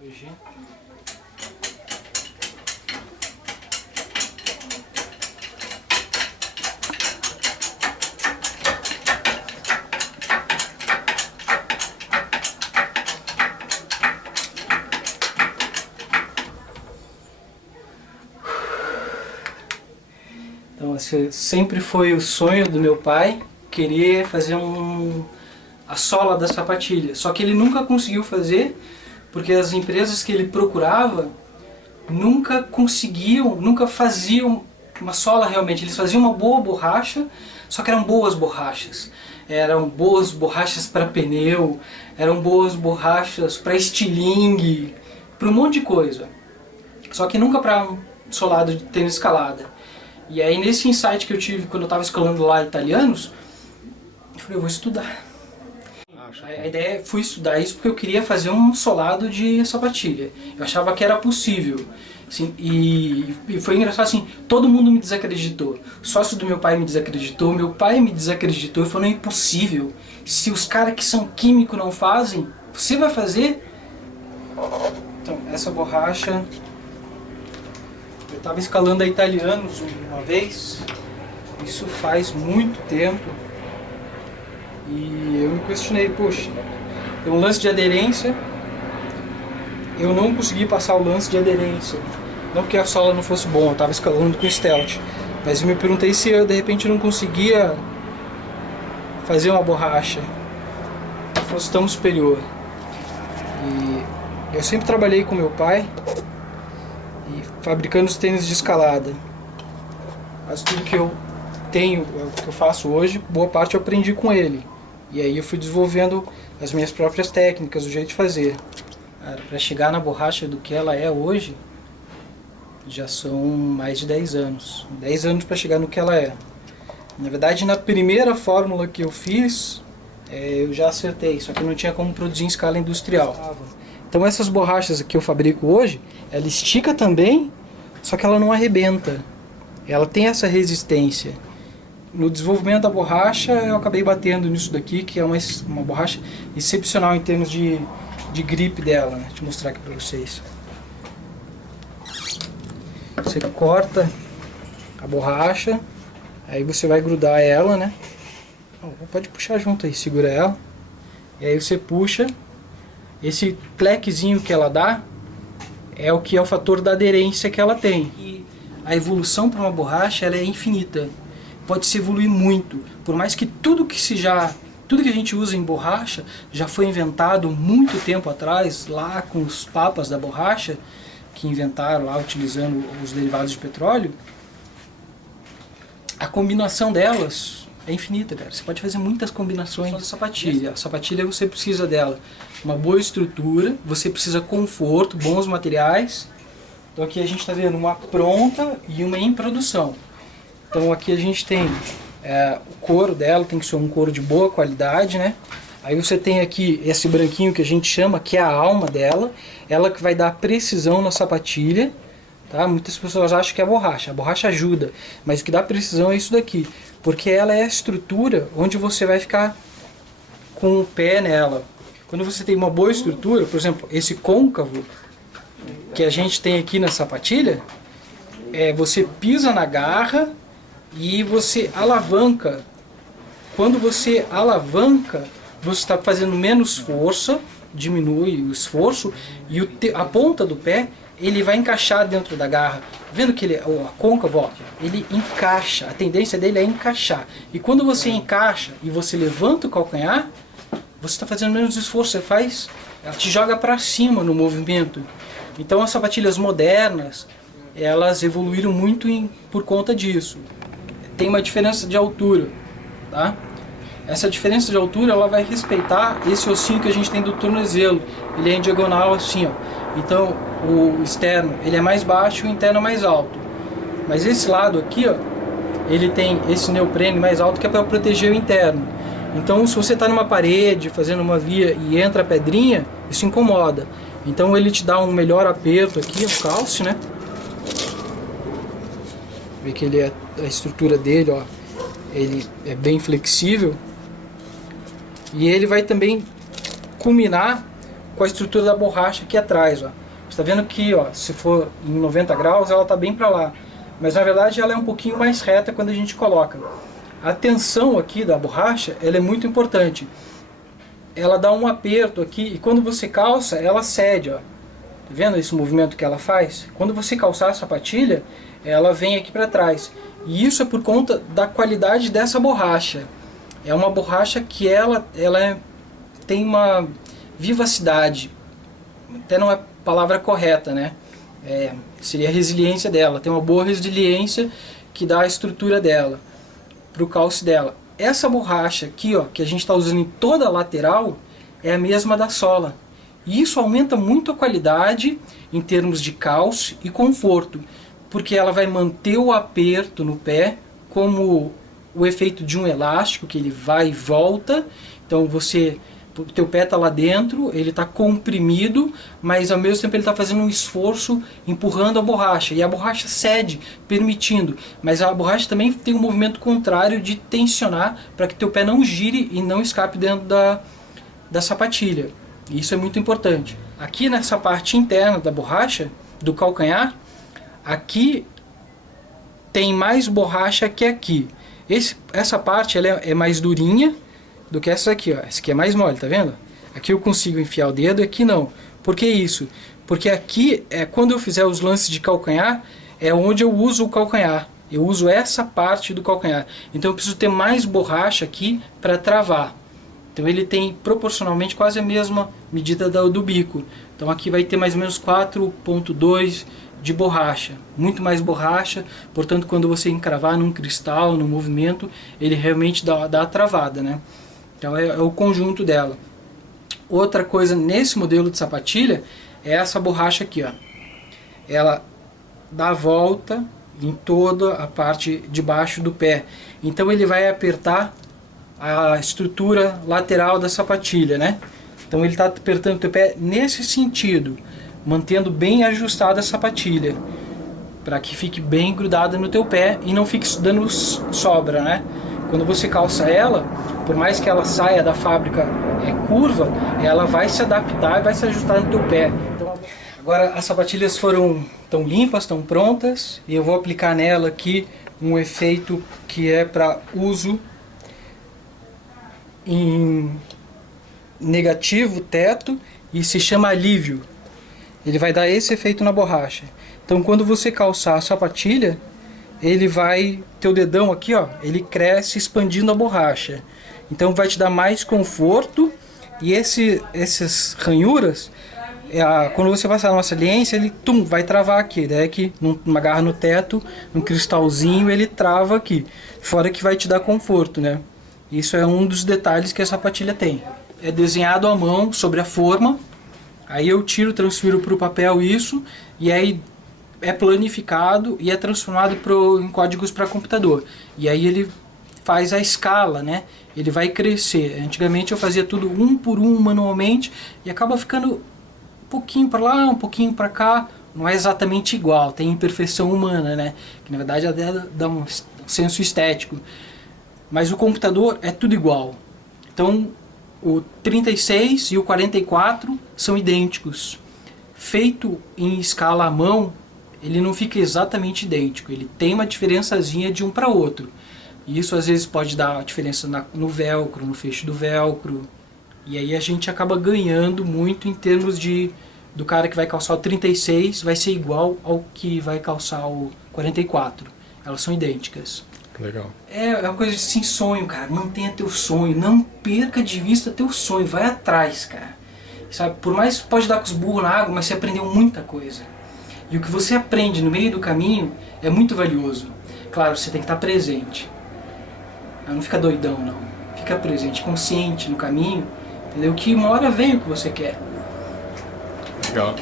Hoje. Então, esse sempre foi o sonho do meu pai, querer fazer a sola da sapatilha. Só que ele nunca conseguiu fazer, porque as empresas que ele procurava nunca conseguiam, nunca faziam uma sola realmente. Eles faziam uma boa borracha, só que eram boas borrachas. Eram boas borrachas para pneu, eram boas borrachas para estilingue, para um monte de coisa. Só que nunca para um solado de tênis escalada. E aí nesse insight que eu tive quando eu estava escalando lá italianos, eu falei, eu vou estudar. A ideia foi estudar isso porque eu queria fazer um solado de sapatilha. Eu achava que era possível. Assim, e foi engraçado assim, todo mundo me desacreditou. O sócio do meu pai me desacreditou, meu pai me desacreditou e falou, não é impossível. Se os caras que são químicos não fazem, você vai fazer? Então, essa borracha... Eu estava escalando a italianos uma vez, isso faz muito tempo, e eu me questionei, poxa, tem um lance de aderência, eu não consegui passar o lance de aderência, não porque a sola não fosse bom, eu estava escalando com stealth, mas eu me perguntei se eu de repente não conseguia fazer uma borracha que fosse tão superior. E eu sempre trabalhei com meu pai, fabricando os tênis de escalada. Mas tudo que eu tenho, que eu faço hoje, boa parte eu aprendi com ele. E aí eu fui desenvolvendo as minhas próprias técnicas, o jeito de fazer. Para chegar na borracha do que ela é hoje, já são mais de 10 anos. 10 anos para chegar no que ela é. Na verdade, na primeira fórmula que eu fiz, eu já acertei, só que não tinha como produzir em escala industrial. Então essas borrachas que eu fabrico hoje, ela estica também, só que ela não arrebenta. Ela tem essa resistência. No desenvolvimento da borracha, eu acabei batendo nisso daqui, que é uma borracha excepcional em termos de grip dela, né? Deixa eu mostrar aqui para vocês. Você corta a borracha, aí você vai grudar ela, né? Pode puxar junto aí, segura ela. E aí você puxa. Esse plequezinho que ela dá é o que é o fator da aderência que ela tem. E a evolução para uma borracha ela é infinita. Pode se evoluir muito. Por mais que tudo que a gente usa em borracha já foi inventado muito tempo atrás, lá com os papas da borracha, que inventaram lá utilizando os derivados de petróleo, a combinação delas é infinita, cara. Você pode fazer muitas combinações da sapatilha. A sapatilha você precisa dela uma boa estrutura, você precisa conforto, bons materiais. Então aqui a gente está vendo uma pronta e uma em produção. Então aqui a gente tem o couro dela, tem que ser um couro de boa qualidade, né? Aí você tem aqui esse branquinho que a gente chama, que é a alma dela, ela que vai dar precisão na sapatilha. Tá? Muitas pessoas acham que é a borracha ajuda, mas o que dá precisão é isso daqui, porque ela é a estrutura onde você vai ficar com o pé nela. Quando você tem uma boa estrutura, por exemplo, esse côncavo que a gente tem aqui na sapatilha, você pisa na garra e você alavanca. Quando você alavanca, você está fazendo menos força, diminui o esforço, e a ponta do pé ele vai encaixar dentro da garra. Vendo que a côncavo, ó, ele encaixa, a tendência dele é encaixar. E quando você encaixa e você levanta o calcanhar, você está fazendo menos esforço, ela te joga para cima no movimento. Então as sapatilhas modernas, elas evoluíram muito por conta disso. Tem uma diferença de altura, tá? Essa diferença de altura ela vai respeitar esse ossinho que a gente tem do tornozelo. Ele é em diagonal assim, ó. Então o externo ele é mais baixo e o interno é mais alto. Mas esse lado aqui, ó, ele tem esse neoprene mais alto que é para proteger o interno. Então se você está numa parede, fazendo uma via e entra a pedrinha, isso incomoda. Então ele te dá um melhor aperto aqui no calce, né? Vê que ele a estrutura dele, ó, ele é bem flexível. E ele vai também culminar com a estrutura da borracha aqui atrás, ó. Você está vendo que, ó, se for em 90 graus, ela está bem para lá. Mas na verdade ela é um pouquinho mais reta quando a gente coloca. A tensão aqui da borracha, ela é muito importante. Ela dá um aperto aqui e quando você calça, ela cede, ó. Tá vendo esse movimento que ela faz? Quando você calçar a sapatilha, ela vem aqui para trás. E isso é por conta da qualidade dessa borracha. É uma borracha que ela tem uma vivacidade. Até não é a palavra correta, né? Seria a resiliência dela. Tem uma boa resiliência que dá a estrutura dela, para o calce dela. Essa borracha aqui, ó, que a gente está usando em toda a lateral, é a mesma da sola. E isso aumenta muito a qualidade em termos de calço e conforto, porque ela vai manter o aperto no pé, como o efeito de um elástico, que ele vai e volta. Então o teu pé está lá dentro, ele está comprimido, mas ao mesmo tempo ele está fazendo um esforço empurrando a borracha. E a borracha cede, permitindo. Mas a borracha também tem um movimento contrário de tensionar para que teu pé não gire e não escape dentro da sapatilha. Isso é muito importante. Aqui nessa parte interna da borracha, do calcanhar, aqui tem mais borracha que aqui. Essa parte ela é mais durinha do que essa aqui, ó. Essa aqui é mais mole, tá vendo? Aqui eu consigo enfiar o dedo, aqui não. Por que isso? Porque aqui, quando eu fizer os lances de calcanhar, é onde eu uso o calcanhar. Eu uso essa parte do calcanhar. Então eu preciso ter mais borracha aqui para travar. Então ele tem proporcionalmente quase a mesma medida do bico. Então aqui vai ter mais ou menos 4,2 de borracha. Muito mais borracha, portanto quando você encravar num cristal, no movimento, ele realmente dá a travada, né? Então é o conjunto dela. Outra coisa nesse modelo de sapatilha é essa borracha aqui, ó. Ela dá a volta em toda a parte de baixo do pé. Então ele vai apertar a estrutura lateral da sapatilha, né? Então ele está apertando o teu pé nesse sentido, mantendo bem ajustada a sapatilha, para que fique bem grudada no teu pé e não fique dando sobra, né? Quando você calça ela, por mais que ela saia da fábrica curva, ela vai se adaptar e vai se ajustar no teu pé. Então, agora as sapatilhas tão limpas, estão prontas, e eu vou aplicar nela aqui um efeito que é para uso em negativo, teto, e se chama alívio. Ele vai dar esse efeito na borracha. Então quando você calçar a sapatilha, ele vai, teu dedão aqui, ó, ele cresce expandindo a borracha. Então vai te dar mais conforto, e essas ranhuras, quando você passar numa saliência, ele vai travar aqui. Daí que numa garra no teto, num cristalzinho, ele trava aqui. Fora que vai te dar conforto, né? Isso é um dos detalhes que a sapatilha tem. É desenhado à mão sobre a forma, aí eu transfiro para o papel isso, e aí é planificado e é transformado em códigos para computador. E aí ele faz a escala, né? Ele vai crescer. Antigamente eu fazia tudo um por um manualmente e acaba ficando um pouquinho para lá, um pouquinho para cá. Não é exatamente igual, tem imperfeição humana, né? Que na verdade dá um senso estético. Mas o computador é tudo igual. Então o 36 e o 44 são idênticos. Feito em escala à mão, ele não fica exatamente idêntico, ele tem uma diferençazinha de um para outro. E isso às vezes pode dar diferença no velcro, no fecho do velcro. E aí a gente acaba ganhando muito em termos do cara que vai calçar o 36 vai ser igual ao que vai calçar o 44. Elas são idênticas. Legal. É uma coisa assim, sonho, cara. Mantenha teu sonho, não perca de vista teu sonho, vai atrás, cara. Sabe, por mais que pode dar com os burros na água, mas você aprendeu muita coisa. E o que você aprende no meio do caminho é muito valioso. Claro, você tem que estar presente. Não fica doidão, não. Fica presente, consciente no caminho, entendeu? Que uma hora vem o que você quer. Legal.